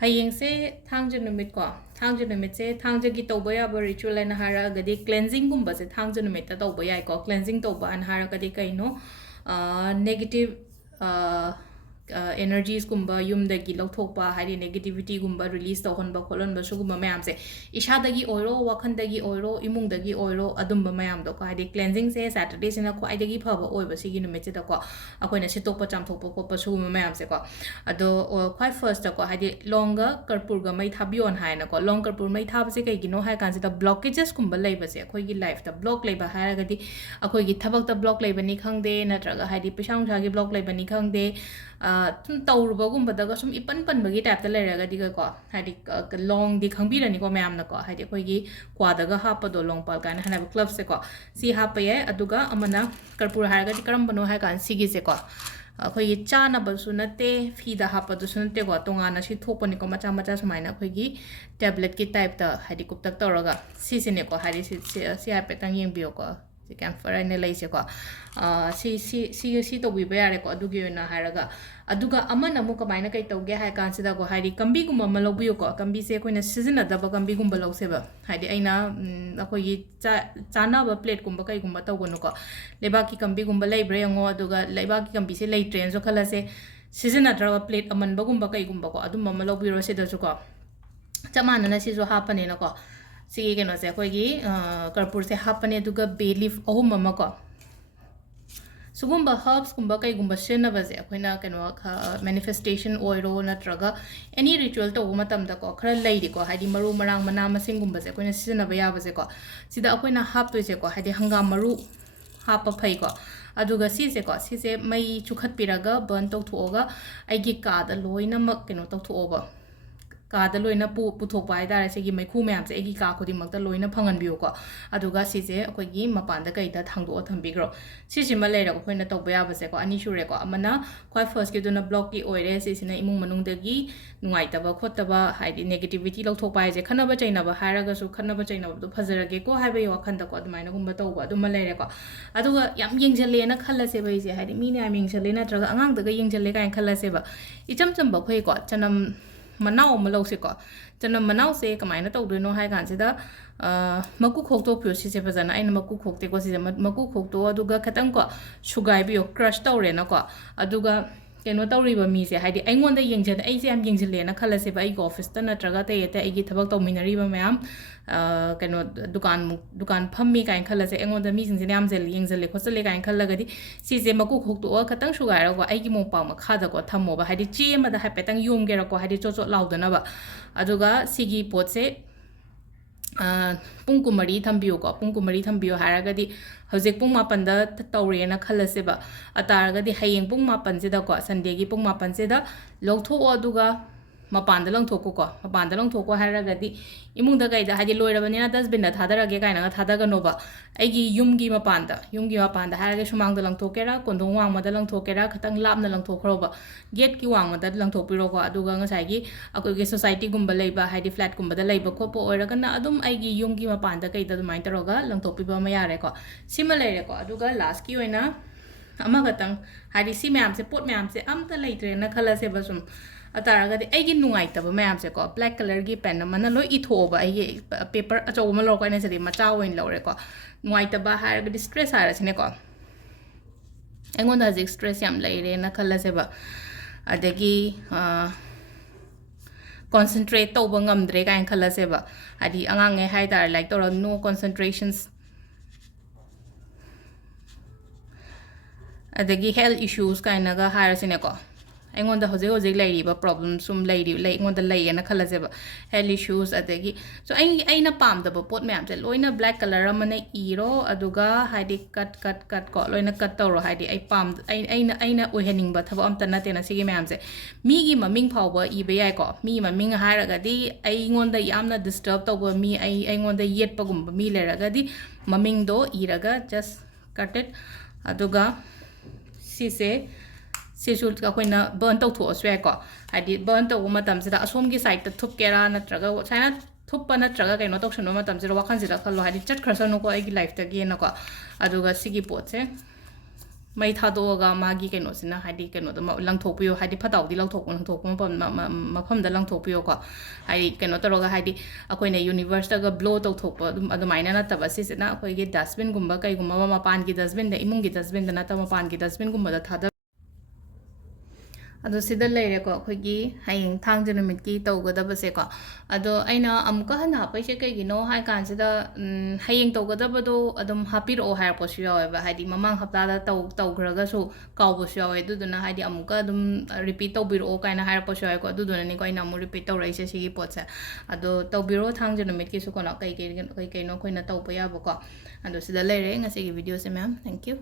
Hayeng se Thangja Numit ko. Thangja Numit se Thangja ki Towba Yaba ritual and hara gadi cleansing gumba se Thangja Numitta Towba yai ko cleansing Towba and hara gadi kaino negative energies gumba yum dagi lauthokpa hari negativity gumba release tawhonba kholonba sugumba mayam se ishadagi oiro wakhandagi oiro imungdagi oiro adumba mayam do ko hari cleansing se Saturday sina khwaidagi phaba oiba sigi numit se ko akoina sitokpa chamthokpa khoppa sugumba mayam se ko ado khwai first ko hari longa karpurga mai thabion haina ko long karpur mai thab se kai gino hai kan se da blockages gumba leiba se khoi gi life da block leiba hara gadi akoi gi thabak da block leiba ni khangde natraga hari pisang thagi block leiba ni khangde tum tawrubagumba sum ipan panbagi type ta leragadi ko hadi long di khangbirani ko mayam na ko hadi koigi kwadaga hapado long pal kan hana club se ko si hapaye aduga amana karpur haragadi karambano ha kan sigi se ko koigi chana basu nate fida hapado sunte ko tongana si thopani ko macha macha sumaina koigi tablet ki type ta hadi kuptak tawraga si sine ko hadi si hape tang yeng biyo ko si camphor ne laise ko si to bi bayare ko adugi na haraga aduga amana mu kamaina kai tawge ha kan sida ko hari kambi gumba malobiyo ko kambi se koina sizina da ba kambi gumba lawseba hari aina akoi chana ba plate gumba kai gumba tawgono ko leba ki kambi gumba leibre ngo aduga leba ki kambi se lei train so khala se sizina dra plate aman ba gumba kai gumba ko adum malobiro se da su ko chamana na si so hapane na ko si ke no se koigi karpur se hapane duga bay leaf ohum mama ko sugumba herbs kumba kai gumba sena baze akoina keno manifestation oiro natraga any ritual to matam da ko khara leidi ko hadi maru marang mana masing gumba se akoina sena ba ya baze ko sida akoina hap to se ko hadi hangam maru hapa phai ko aduga si se mai chukhat piraga burn to thoga aigi ka da loina mak keno to thoba ka da loina puthok bai da se gi mai khu myam se egi ka khodi mak da loina phangan biu ko aduga si se akoi gi mapan da kai da thangdo thambi gro si ma le ra ko khoina tok ba ba se ko ani shure ko amana khoi first ki duna block ki oire si sina imung manung da gi nungai ta ba khot ta ba haidi negativity lok thok bai je khana ba chaina ba hara ga su khana ba chaina ba du phajara ge ko hai ba yo khan da ko adumai na gum ba to ba aduma le re ko aduga yam yeng jale na khala se bai se haidi mi na yeng jale na traga angang da ga yeng jale ka khala se ba icham cham ba khoi ko chanam manau malo se ko chana manau se kamaina to do no hai kan se da maku khok to pyo si se bajana aina maku khok te ko si maku khok to aduga khatang ko sugai bi crush to re na ko aduga keno tawri ba mi se haidi aingon da yengje ai se am yengje le na khala se ba ai office ta na traga te yete ai gi thabak to minari ba mayam keno dukan phammi kain khala se aingon da mi sing se am je yengje le khosle kain khala ga di si se maku khok to khatang sugai ra ko ai gi mo pa ma kha da ko thammo ba haidi che ma da ha petang yom ge ra ko haidi cho cho law da na ba aduga sigi pot se pung kumari thambiyo ko pung kumari thambiyo haragadi hojek pung mapan da tawre na khalase ba ataragadi hayeng pung mapan se da ko sunday gi pung mapan se da logtho aduga mapan da langtho ko mapan da langtho ko haragadi imung da gaida haji loirabani na dustbin da thadarage kaina ga thadaga no ba aigi yumgi mapan da harage sumang da langtho kera kondong wang ma da langtho kera khatang lapna langtho khro ba gate ki wang ma da langtho piro ko aduga ngasai gi akoi gi society gumba leiba haidi flat gumba da leiba ko po oiraga na adum aigi yumgi mapan da kaida dumai taroga langtho piba ma yare ko sima leire ko aduga last ki oina ama gatang haidi si myam se pot myam se am ta leitre na khala se basum ataragadi aigi nungai taba mayam se ko black color gi pen mana loi ithoba aigi paper acho ma lo ko ne se macha oin lore ko nungai taba haragadi stress hara sine ko engon da stress yam leire na khala se ba adagi concentrate to ba ngamdre kain khala se ba adi angang nge hai dar like to no concentrations adagi health issues kaina ga hara sine ko aingon da hojek lairi ba problem sum lairi lai ngon da lai na khala se ba health issues adagi so ai na pam da ba pot myam se loina black color amana iro aduga haidi cut ko loina cut to ro haidi ai pam ai na ohening ba thaba am ta na te na sigi myam se mi gi maming phau ba I ba yai ko mi maming haraga di ai ngon da yamna disturb to ba mi ai ngon da yet pa gum ba mi le raga di maming do iraga just cut it aduga si se sisul ka koina burn to tho aswe ko hadi burn to matam sida asom gi side ta thup kera na traga china thup na traga kaino tok shano matam sida wakhan sida khallo hadi chat khrasa no ko ai gi life ta gi na ko aduga sigi pot se ꯃꯩ ꯊꯥꯗꯣꯛꯑꯒ ꯃꯥꯒꯤ ꯀꯩꯅꯣꯁꯤꯅ ꯍꯥꯏꯗꯤ ꯀꯩꯅꯣꯗꯣ ꯂꯪꯊꯣꯛꯄꯤꯌꯣ ꯍꯥꯏꯗꯤ ꯐꯠꯇꯥꯎꯗꯤ ꯂꯪꯊꯣꯛꯄ ꯃꯐꯝꯗ ꯂꯪꯊꯣꯛꯄꯤꯌꯣꯀꯣ ꯍꯥꯏꯗꯤ ꯀꯩꯅꯣ ꯇꯧꯔꯒ ꯍꯥꯏꯗꯤ ꯑꯩꯈꯣꯏꯅ ꯌꯨꯅꯤꯕꯔꯁꯇꯒ ꯕ꯭ꯂꯣ ꯇꯧꯊꯣꯛꯄ ꯑꯗꯨꯃꯥꯏꯅ ꯅꯠꯇꯕ ꯁꯤꯁꯤꯅ ꯑꯩꯈꯣꯏꯒꯤ ꯗꯁꯕꯤꯟꯒꯨꯝꯕ ꯀꯩꯒꯨꯝꯕ ꯃꯄꯥꯟꯒꯤ ꯗꯁꯕꯤꯟꯗ ꯏꯃꯨꯡꯒꯤ ꯗꯁꯕꯤꯟꯗ ꯅꯠꯇꯕ ꯃꯄꯥꯟꯒꯤ ꯗꯁꯕꯤꯟꯒꯨꯝꯕꯗ ꯊꯥꯗ ꯑꯗꯣ ꯁꯤꯗ ꯂꯩꯔꯦꯀꯣ ꯑꯩꯈꯣꯏꯒꯤ ꯍꯌꯦꯡ ꯊꯥꯡꯖ ꯅꯨꯃꯤꯠꯀꯤ ꯇꯧꯒꯗꯕꯁꯦꯀꯣ ꯑꯗꯣ ꯑꯩꯅ ꯑꯃꯨꯛꯀ ꯍꯟꯅ ꯍꯥꯞꯄꯩꯁꯦ ꯀꯩꯒꯤꯅꯣ ꯍꯥꯏ ꯀꯥꯟꯁꯤꯗ ꯍꯌꯦꯡ ꯇꯧꯒꯗꯕꯗꯣ ꯑꯗꯨꯝ ꯍꯥꯞꯄꯤꯔꯛꯑꯣ ꯍꯥꯏꯔꯛꯄꯁꯨ ꯌꯥꯎꯋꯦꯕ ꯍꯥꯏꯗꯤ ꯃꯃꯥꯡ ꯍꯞꯇꯥꯗ ꯇꯧꯈ꯭ꯔꯒꯁꯨ ꯀꯥꯎꯕꯁꯨ ꯌꯥꯎꯋꯦ ꯑꯗꯨꯗꯨꯅ ꯍꯥꯏꯗꯤ ꯑꯃꯨꯛꯀ ꯑꯗꯨꯝ ꯔꯤꯄꯤꯠ ꯇꯧꯕꯤꯔꯛꯑꯣ ꯀꯥꯏꯅ ꯍꯥꯏꯔꯛꯄꯁꯨ ꯌꯥꯎꯋꯦꯀꯣ ꯑꯗꯨꯗꯨꯅꯅꯤꯀꯣ ꯑꯩꯅ ꯑꯃꯨꯛ ꯔꯤꯄꯤꯠ ꯇꯧꯔꯛꯏꯁꯦ ꯁꯤꯒꯤ ꯄꯣꯠꯁꯦ ꯑꯗꯣ ꯇꯧꯕꯤꯔꯣ ꯊꯥꯡꯖ ꯅꯨꯃꯤꯠꯀꯤꯁꯨ ꯀꯩꯅꯣ ꯀꯩ ꯀꯩꯅꯣ ꯑꯩꯈꯣꯏꯅ ꯇꯧꯕ ꯌꯥꯕꯀꯣ ꯑꯗꯣ ꯁꯤꯗ ꯂꯩꯔꯦ ꯉꯁꯤꯒꯤ ꯚꯤꯗꯤꯑꯣꯁꯦ ꯃꯌꯥꯝ ꯊꯦꯡꯛ ꯌꯨ